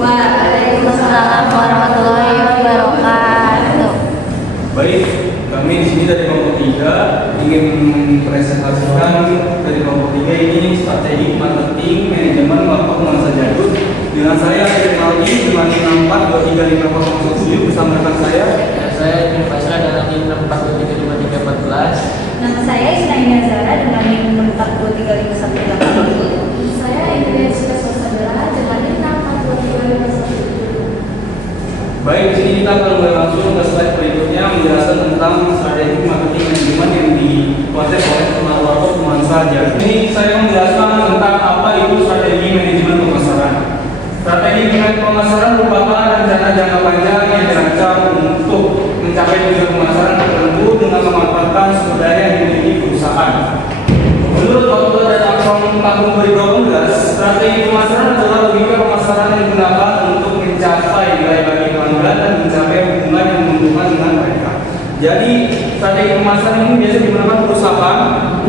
Waalaikumsalam warahmatullahi wabarakatuh. Baik, kami di sini dari kelompok 3 ingin presentasikan dari kelompok 3 ini strategi marketing manajemen waktu masa jadul. Dengan saya Rinaldi dengan 64235407 bersama rekan saya. Saya Ibnu Faisal dengan NIM 64235314. Nama saya Isnaini Azara dengan NIM 4235180. Saya Indonesia Sosabela dengan NIM 4235170. Baik, di sini kita akan mulai langsung ke slide berikutnya menjelaskan tentang strategi marketing manajemen yang dikuasai oleh Warkop Nuansa Jadul. Ini saya menjelaskan tentang apa itu strategi manajemen pemasaran. Strategi pemasaran merupakan rencana jangka panjang yang dirancang untuk mencapai tujuan pemasaran tertentu dengan memanfaatkan sumber daya yang dimiliki perusahaan. Menurut author dan akronim tahun 2018, strategi pemasaran adalah logika pemasaran yang digunakan untuk mencapai nilai bagi pelanggan dan mencapai hubungan yang menguntungkan dengan mereka. Jadi, strategi pemasaran ini biasa digunakan perusahaan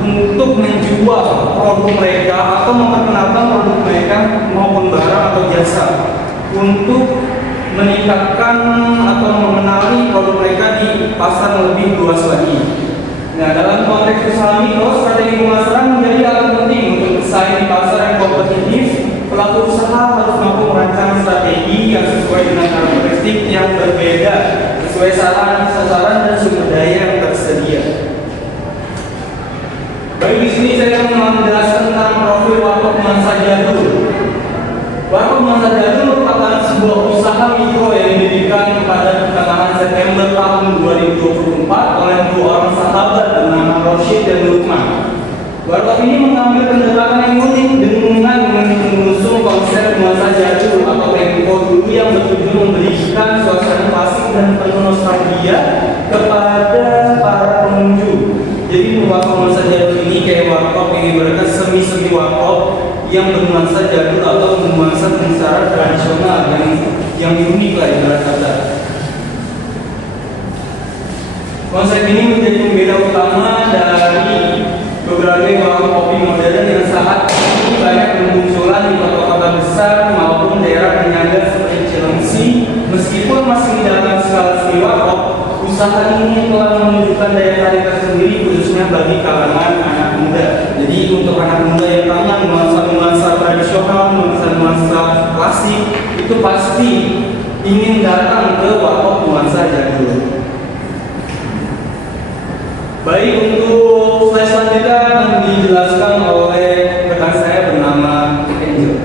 untuk menjual produk mereka atau memperkenalkan produk mereka maupun barang atau jasa untuk meningkatkan atau mengenali produk mereka di pasar lebih luas lagi. Nah, dalam konteks usaha mikro, strategi pemasaran menjadi alat penting untuk bersaing di pasar yang kompetitif. Pelaku usaha harus mampu merancang strategi yang sesuai dengan karakteristik yang berbeda, sesuai sasaran dan sumber daya yang tersedia. Baik, di sini saya akan menjelaskan tentang profil Warkop Nuansa Jadul. Warkop Nuansa Jadul merupakan sebuah usaha mikro yang didirikan pada pertengahan September tahun 2024 oleh dua orang sahabat bernama Roshid dan Lukman. Warkop ini mengambil pendekatan yang unik dengan mengusung konsep nuansa jadul atau tempo dulu yang bertujuan memberikan suasana klasik dan penuh nostalgia kepada para pengunjung. Jadi warkop nuansa jadul ini kayak warkop yang ibaratnya semi warkop yang bernuansa jadul atau bernuansa pembicaraan tradisional yang unik lah ibarat kata. Konsep ini menjadi pembeda utama dari beberapa warung kopi modern yang saat ini banyak bermunculan di kota-kota besar maupun daerah penyangga seperti Cilengsi. Meskipun masih dalam skala semi warkop, usaha ini telah menunjukkan daya tarik tersendiri khususnya bagi kalangan anak muda. Jadi untuk anak muda yang kangen nuansa tradisional, nuansa klasik, itu pasti ingin datang ke Warkop Nuansa Jadul. Baik, untuk slide selanjutnya akan dijelaskan oleh rekan saya bernama Angel.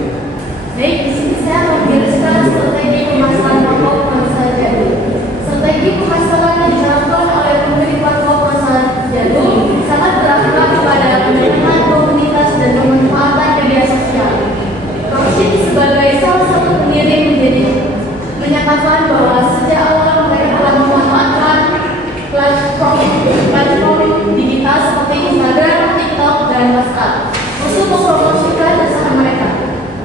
Baik, di sini saya menggariskan strategi pemasaran Warkop Nuansa Jadul. Strategi pemasaran yang dilakukan oleh pemilik Warkop Nuansa Jadul sangat berangkat pada penerimaan komunitas dan pemanfaatan media sosial. Roshid sebagai salah satu pendiri menyatakan bahwa sejak awal mereka telah memanfaatkan platform digital seperti Instagram, TikTok, dan WhatsApp untuk mempromosikan usaha mereka.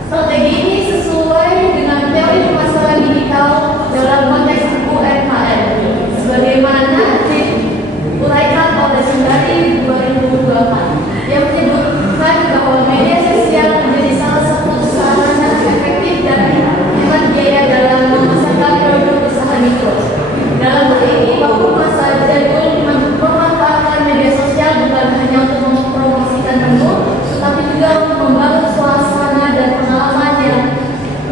Strategi ini sesuai dengan teori pemasaran digital dalam konteks UMKM, sebagaimana diuraikan oleh Sundari 2008 yang menyebutkan bahwa media sosial menjadi salah satu sarana efektif dan hemat biaya dalam memasarkan produk usaha mikro. Dalam hal ini, Warkop Nuansa Jadul memanfaatkan media sosial bukan hanya untuk mempromosikan menu, tetapi juga untuk membangun suasana dan pengalaman yang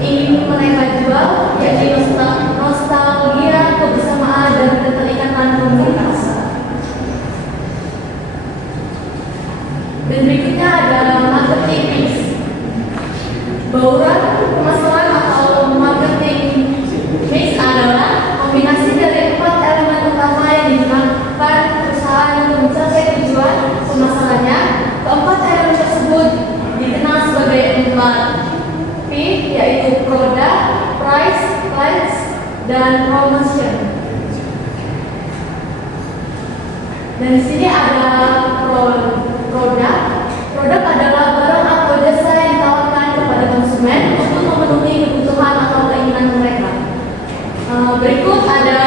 ingin mereka jual, yaitu nostalgia, kebersamaan, dan keterikatan komunitas. Dan berikutnya ada marketing mix. Bauran pemasaran atau marketing mix adalah kombinasi dari 4 elemen utama yang digunakan perusahaan untuk mencapai tujuan pemasarannya. Keempat elemen tersebut dikenal sebagai 4P, yaitu produk, price, place, dan promotion. Dan di sini ada produk. Produk adalah barang atau jasa yang ditawarkan kepada konsumen untuk memenuhi kebutuhan atau keinginan mereka. Berikut ada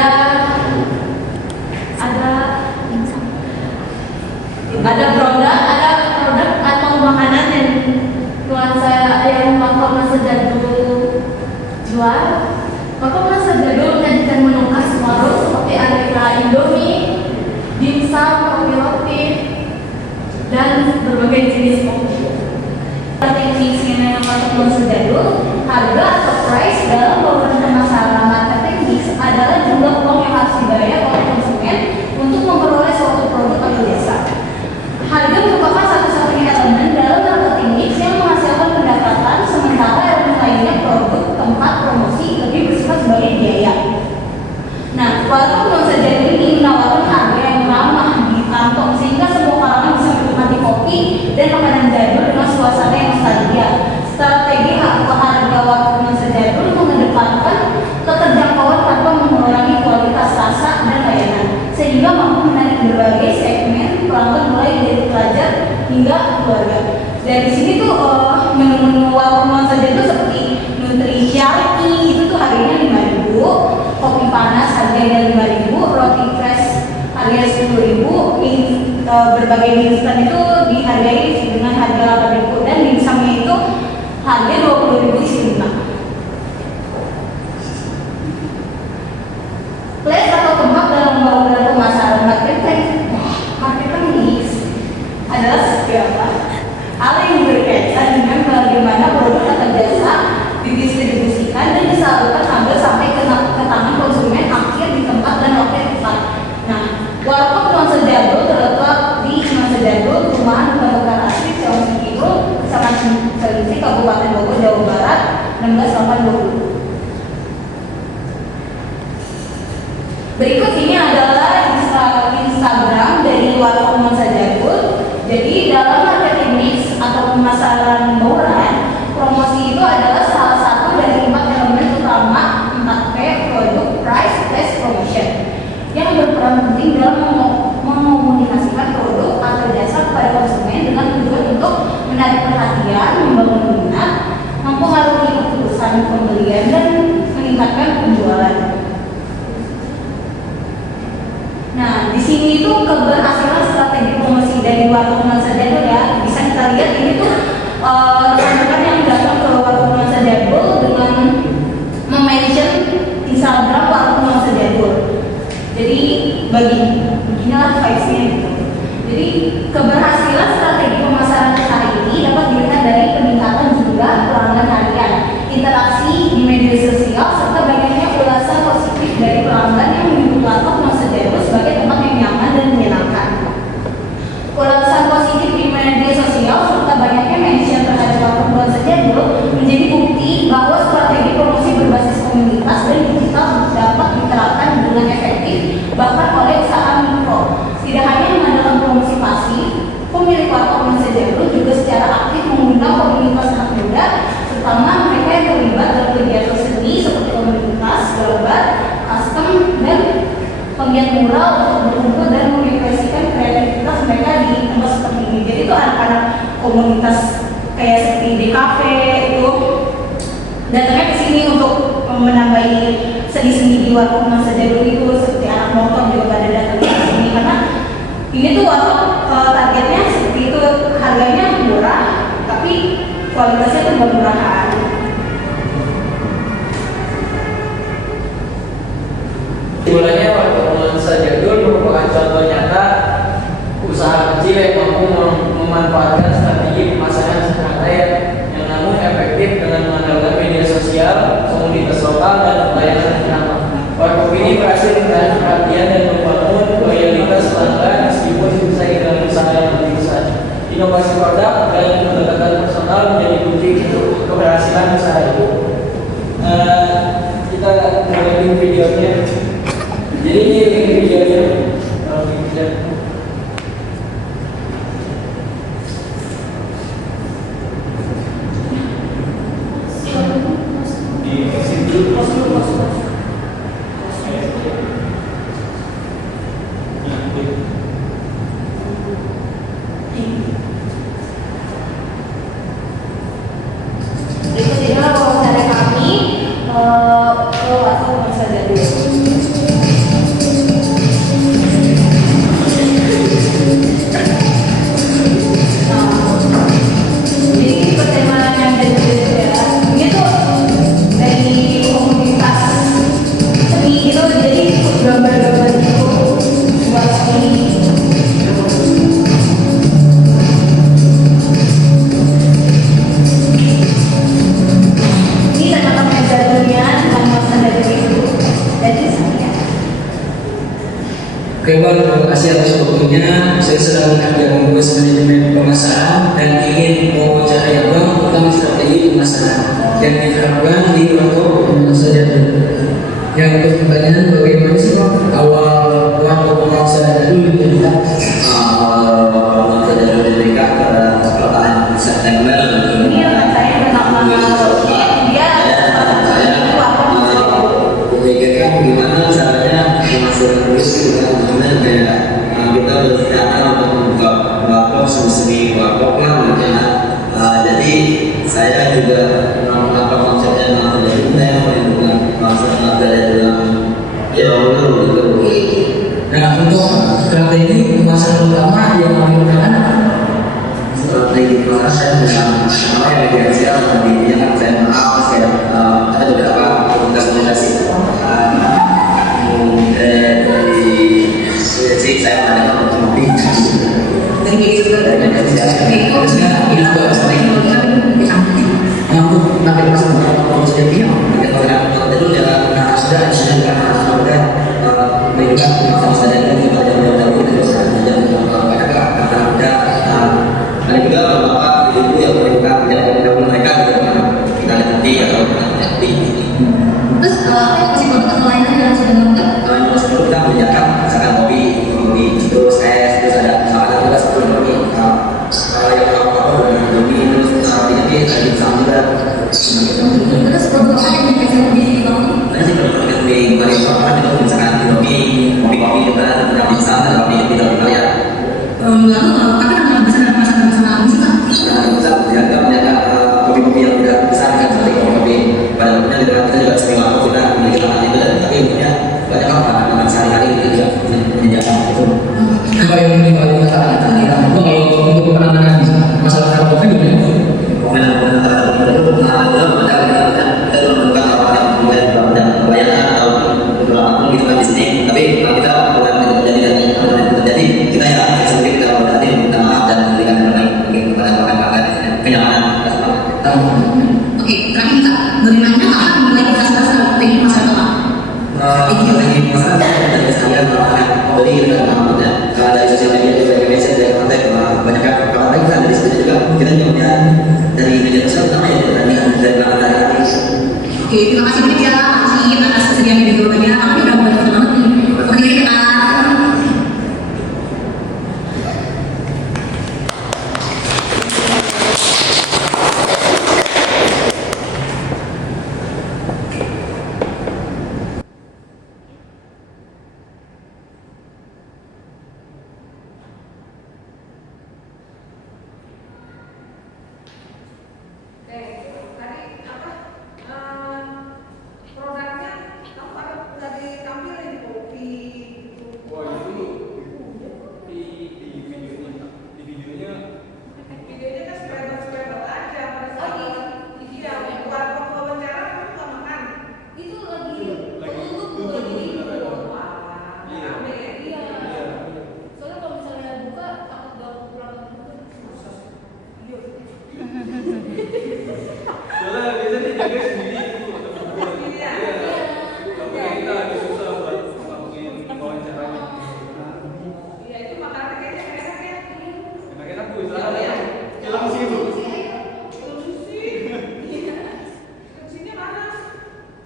produk atau makanan yang Warkop Nuansa Jadul dijual. Maka masa jadul menyajikan menu khas warung seperti aneka Indomie, dimsum, roti-roti, dan berbagai jenis kopi. Teknik yang masuk masa jadul, harga atau price dalam program pemasaran marketing mix adalah jumlah uang yang harus dibayar oleh konsumen untuk memperoleh suatu produk atau jasa. Harga merupakan satu-satunya elemen dalam marketing mix yang menghasilkan pendapatan, sementara elemen lainnya produk, tempat, promosi lebih bersifat sebagai biaya. Nah, warung masa jadul ini menawarkan harga yang ramah di kantong sehingga semua kalangan bisa menikmati kopi dan makanan jadul dengan suasana yang nostalgia. Strategi harga warung masa jadul mengedepankan keterjangkauan tanpa mengurangi kualitas rasa dan layanan, sehingga mampu menarik berbagai segmen pelanggan mulai dari pelajar hingga keluarga. Dari sini tuh menu-menu warung masa jadul seperti Nutrisiarki itu tuh harganya 5.000, kopi panas harganya 5.000, roti fresh harganya 10.000, berbagai mie instan itu dihargai dengan harga 8.000 dan dimsumnya itu harga 20.000 isi 5. Place atau tempat dalam program pemasaran marketing mix adalah segala hal yang berkaitan dengan bagaimana produk atau jasa didistribusikan dan disalurkan sampai ke tangan konsumen akhir di tempat dan waktu yang tepat. Nah, warung masa jadul terletak di masa jadul Perumahan Pembangunan Asri Cilengsi Kidul, Kecamatan Cilengsi, Kabupaten Bogor, Jawa Barat, 16/8/20. Berikut ini adalah Instagram dari warung masa jadul. Jadi dalam marketing mix atau pemasaran murah, promosi itu adalah salah satu dari 4 elemen utama 4P, produk, price, place, promotion, yang berperan penting dalam mengkomunikasikan produk atau jasa kepada konsumen dengan tujuan untuk menarik perhatian, membangun minat, mempengaruhi keputusan pembelian, dan meningkatkan penjualan. Nah, di sini itu keberhasilan strategi promosi dari warung masa jadul ya. Bisa kita lihat ini tuh rekan-rekan yang datang ke warung masa jadul dengan mention Instagram warung masa jadul. Jadi beginilah vibes-nya gitu. Jadi keberhasilan strategi pemasaran hari ini dapat dilihat dari peningkatan jumlah pelanggan harian, interaksi di media sosial, serta banyaknya ulasan positif dari pelanggan yang menyebut warung masa jadul sebagai tempat yang nyaman dan menyenangkan. Ulasan positif di media sosial serta banyaknya mention terhadap warung masa jadul menjadi bukti bahwa strategi promosi berbasis komunitas dan digital dapat diterapkan dengan efektif bahkan oleh usaha mikro. Tidak hanya mengandalkan promosi pasif, pemilik warung masa jadul juga secara aktif mengundang komunitas anak muda, terutama mereka yang terlibat dalam kegiatan seni seperti komunitas, gambar, custom, dan penggiat mural untuk berkumpul dan mengekspresikan kreativitas mereka di tempat seperti ini. Jadi itu anak-anak komunitas kayak seperti di kafe itu datangnya ke sini untuk menambahi seni-seni di warung masa jadul itu, seperti anak motor juga pada datang ke sini karena ini tuh warung targetnya seperti itu, harganya murah tapi kualitasnya tuh murahan. Mulanya warung masa jadul merupakan contoh nyata usaha kecil yang mampu memanfaatkan strategi pemasaran sederhana yang namun efektif dengan mengandalkan media sosial, komunitas lokal, dan pelayanan utama. Warung ini berhasil menarik perhatian dan membangun loyalitas pelanggan meskipun bersaing dengan usaha yang lebih besar. Inovasi produk dan pendekatan personal menjadi kunci untuk keberhasilan Bapak, terima kasih atas waktunya. Saya sedang mengerjakan tugas manajemen pemasaran dan ingin mewawancarai Abang tentang strategi pemasaran yang diterapkan di Warkop Nuansa Jadul. Yang pertanyaan, bagaimana sih Pak awal Warkop Nuansa Jadul itu? Warkop Nuansa Jadul didirikan pada pertengahan September. Ini yang saya pertama dia Memikirkan gimana caranya menghasilkan rezeki dengan teman-teman kayak kita berencana untuk membuka warkop semi warkop lah mungkin. Jadi saya juga mengapa konsepnya Nuansa Jadul, saya menimbulkan konsep Nuansa Jadul yang dulu. Nah, untuk strategi pemasaran utama yang kami gunakan Strategi pemasaran dengan apa yang ideal nantinya kan saya maaf ya ada beberapa komunikasi dari sih saya mengadakan kopi Terus apa yang masih produk lain lagi yang sudah dilakukan? kita menyediakan misalkan kopi terus es, terus ada makanan juga sebelum kopi kalau yang apa dengan kopi terus ini tadi sama juga Terus produk apa yang bisa dibangun? ada sih produk yang di Bali Selatan itu misalkan kopi juga ada bisa ada kopi yang tidak kita lihat Lalu apa yang bisa dimasak bersama musik? bisa menjaga kopi-kopi yang udah besar kan seperti kopi pada umumnya di dalam kita juga sering waktu kita memiliki taman itu dan tapi umumnya banyak makanan sehari-hari itu juga menyediakan itu. apa yang menimbulkan masalah? Kalau untuk penanganan masalah narkoba gimana? Komentar terhadap itu kita menemukan orang yang kemudian dan kebanyakan atau beberapa pun gitu kan di sini tapi kalau kita bukan itu terjadi dan itu terjadi kita ya sendiri kita berhati minta maaf dan memberikan kepada kenyamanan. Oke, terakhir Kak, bagaimana Kakak memulai kelas-kelas strategi masyarakat? Strategi masyarakat dari saya melakukan beli dan namanya dari sosial media dari media dari konten banyak kawan kita dari situ juga kita juga dari media sosial utama ya dari belakang dari Oke, terima kasih banyak ya Kak Asin atas kesediaan di jawabannya. Kami udah banyak banget nih. Terima kasih Kak. Produknya kamu ada udah ditampilin kopi gitu. Wah itu di videonya Videonya kan spreader aja pada saat iya buat wawancara kamu nggak makan. Itu lagi tutup Wah, Iya. rame ya. Iya. Soalnya kalau misalnya buka takut gak kurang Iya. soalnya biasanya jaga sendiri itu Iya. tapi kita lagi susah buat ngelakuin wawancaranya. Iya itu makanannya kayaknya enak ya. Enak-enak tuh istilahnya film sih itu. Iya. Fungsinya mana?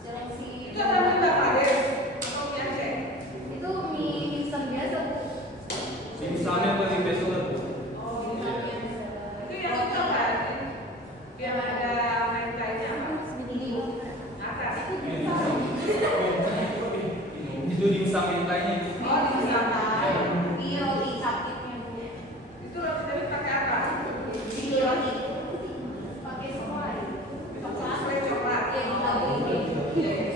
Seleksi Itu ada mie Bangladesh atau mie Aceh? itu mie instan biasa. Misalnya apa sih besok tuh? Oh iya. Itu yang itu apa? Yang ada mentainya apa? Atas. Itu dimsum mintanya itu. Oh di sana. Iya, roti capitnya Bu. Itu roti dari pakai apa? Iya, roti. Pakai selai. Pakai selai coklat. Iya, ditaburi. Iya.